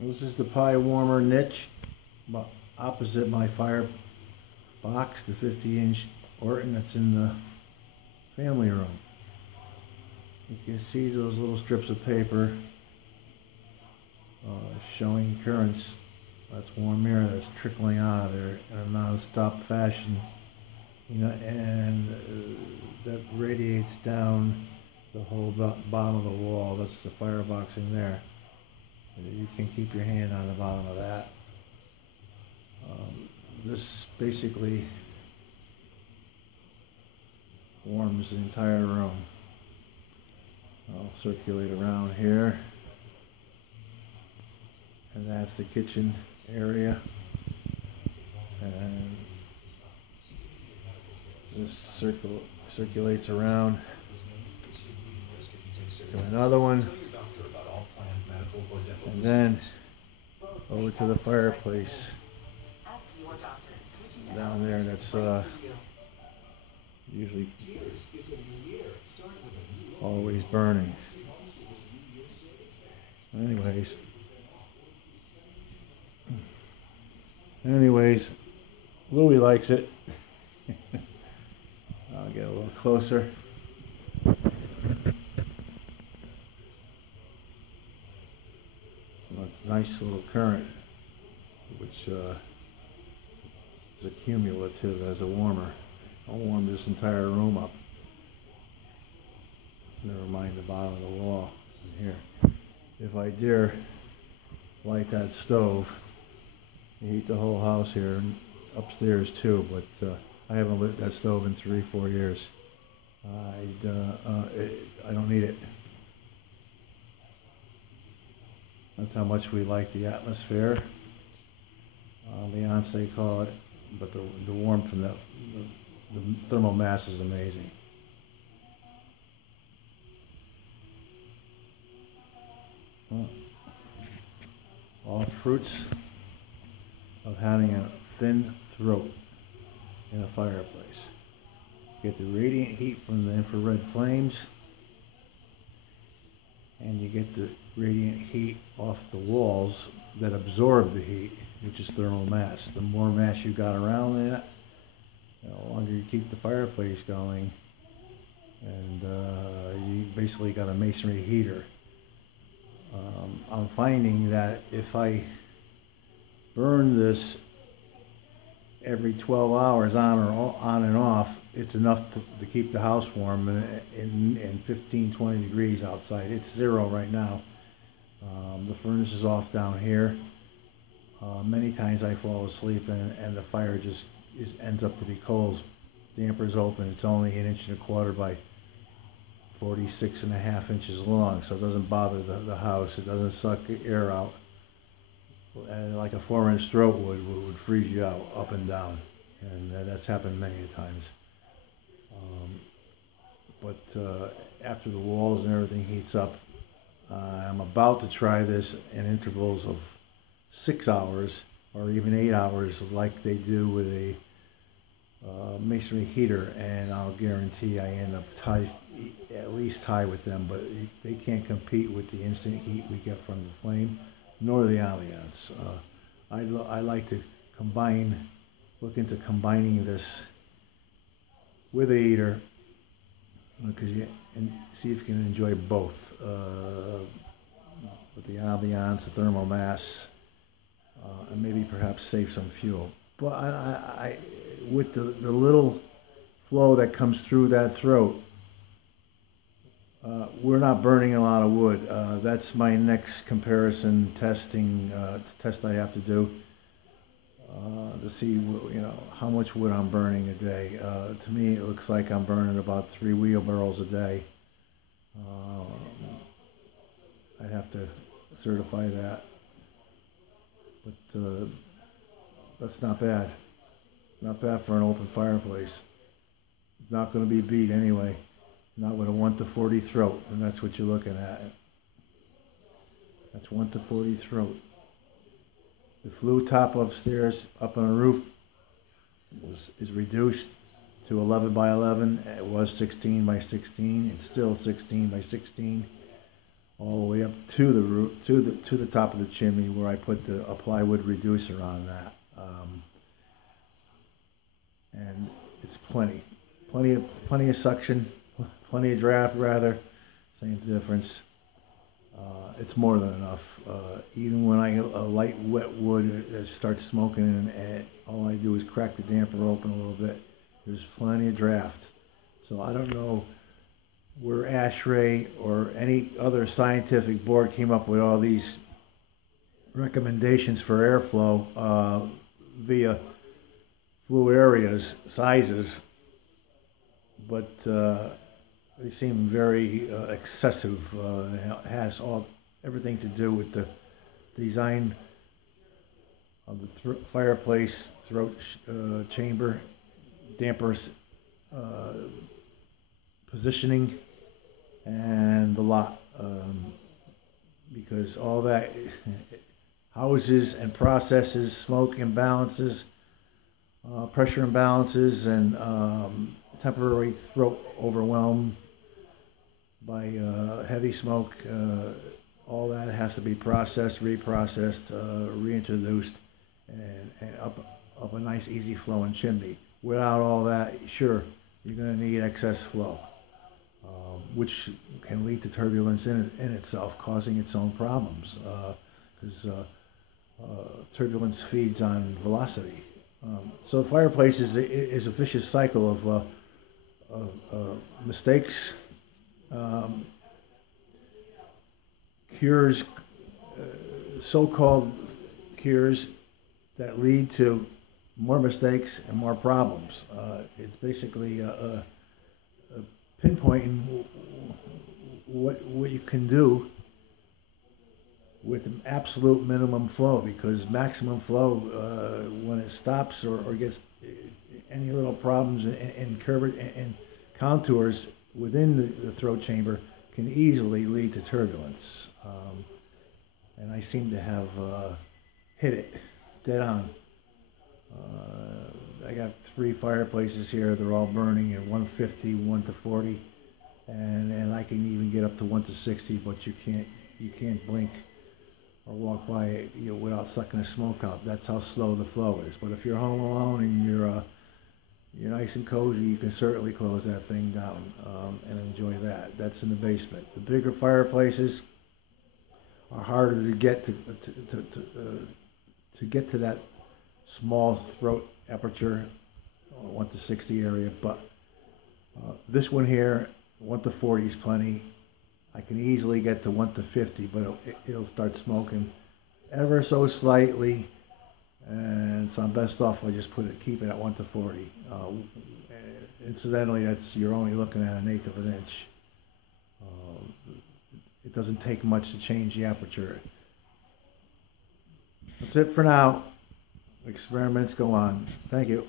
This is the pie warmer niche opposite my fire box, the 50-inch Orton that's in the family room. You can see those little strips of paper showing currents. That's warm air that's trickling out of there in a non-stop fashion, and that radiates down the whole bottom of the wall. That's the fireboxing there. You can keep your hand on the bottom of that. This basically warms the entire room. I'll circulate around here, and that's the kitchen area, and this circulates around to another one, and then over to the fireplace down there. That's usually always burning. Anyways, Louie likes it. I'll get a little closer. Well, it's a nice little current, which is accumulative as a warmer. I'll warm this entire room up. Never mind the bottom of the wall in here. If I dare light that stove, you heat the whole house here and upstairs too, but I haven't lit that stove in 3-4 years. I don't need it. That's how much we like the atmosphere. Ambiance they call it, but the warmth from the thermal mass is amazing. Well, all fruits of having a thin throat in a fireplace. You get the radiant heat from the infrared flames, and you get the radiant heat off the walls that absorb the heat, which is thermal mass. The more mass you got around that, the longer you keep the fireplace going, and you basically got a masonry heater. I'm finding that if I burn this every 12 hours on and off, it's enough to keep the house warm in 15-20 degrees outside. It's 0 right now. The furnace is off down here. Many times I fall asleep and the fire just ends up to be coals. Damper's open. It's only 1.25 inches by 46.5 inches long, so it doesn't bother the house. It doesn't suck air out. And like a 4-inch throat would freeze you out up and down, and that's happened many times. But after the walls and everything heats up, I'm about to try this in intervals of 6 hours or even 8 hours, like they do with a masonry heater, and I'll guarantee I end up at least tie with them, but they can't compete with the instant heat we get from the flame, nor the ambiance. I like to look into combining this with a heater, because and see if you can enjoy both, with the ambiance, the thermal mass, and maybe perhaps save some fuel. But I with the little flow that comes through that throat, we're not burning a lot of wood. That's my next comparison test I have to do to see how much wood I'm burning a day. To me, it looks like I'm burning about 3 wheelbarrows a day. I'd have to certify that, but that's not bad. Not bad for an open fireplace. It's not going to be beat anyway. Not with a 1-to-40 throat, and that's what you're looking at. That's 1-to-40 throat. The flue top upstairs, up on the roof, is reduced to 11 by 11. It was 16 by 16. It's still 16 by 16. all the way up to the roof, to the top of the chimney, where I put a plywood reducer on that. And it's plenty of suction, plenty of draft rather, same difference. It's more than enough. Even when I a light wet wood starts smoking, and all I do is crack the damper open a little bit, there's plenty of draft. So I don't know where ASHRAE or any other scientific board came up with all these recommendations for airflow via fluid areas, sizes, but they seem very excessive. It has everything to do with the design of the fireplace, throat chamber, dampers, positioning, and the lot, because all that houses and processes smoke imbalances, pressure imbalances, and temporary throat overwhelm by heavy smoke. All that has to be processed, reprocessed, reintroduced, and up a nice easy flowing chimney. Without all that, sure, you're going to need excess flow, which can lead to turbulence in itself, causing its own problems, because turbulence feeds on velocity. So fireplace is a vicious cycle of mistakes, cures, so-called cures that lead to more mistakes and more problems. It's basically pinpointing what you can do with an absolute minimum flow, because maximum flow, when it stops or gets any little problems in curvature and contours within the throat chamber, can easily lead to turbulence. And I seem to have hit it dead on. I got 3 fireplaces here. They're all burning at 150, 1 to 40, and I can even get up to 1 to 60. But you can't blink or walk by it, without sucking the smoke out. That's how slow the flow is. But if you're home alone and you're nice and cozy, you can certainly close that thing down and enjoy that. That's in the basement. The bigger fireplaces are harder to get to get to that small throat aperture, 1 to 60 area. But this one here, 1 to 40 is plenty. I can easily get to 1 to 50, but it'll start smoking ever so slightly, and so I'm best off I just keep it at 1 to 40. Incidentally, you're only looking at 1/8 of an inch. It doesn't take much to change the aperture. That's it for now. Experiments go on. Thank you.